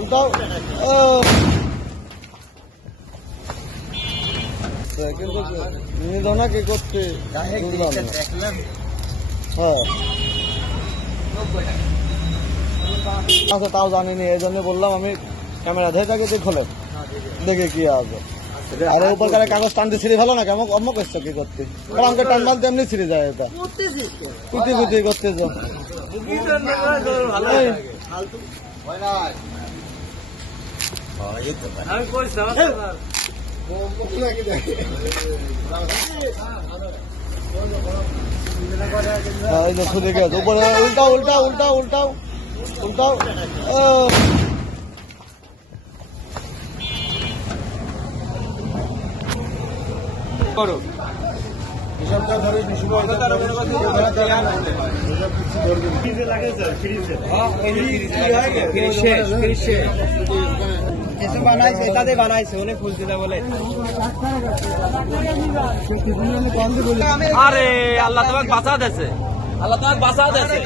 উল্টাও কিন্তু নিধনা কি করতে বুঝলাম না। হ্যাঁ আচ্ছা তাও জানিনি, এই জন্য বললাম আমি ক্যামেরা ধরে থাকি তুই খোলেন দেখে কি আছে। আরে উপর কারে কাগজ টানতে ছিঁড়ে ভালো না কেমন অম্ম করছে কি করতে, আমাকে টান মালতে এমনি ছিঁড়ে যায় এটা কুতি কুতি করতে যাও। এই যে খুলে গেছে উপরে, উল্টাও উল্টাও উল্টাও উল্টাও উল্টাও করো হিসাবটা ধরে কিছু বানাইছে তাদের বানাইছে অনেক ফুল দিলে বলে। আরে আল্লাহ তোমাকে বাঁচা দেছে, আল্লাহ তোমাকে বাঁচা দেছে।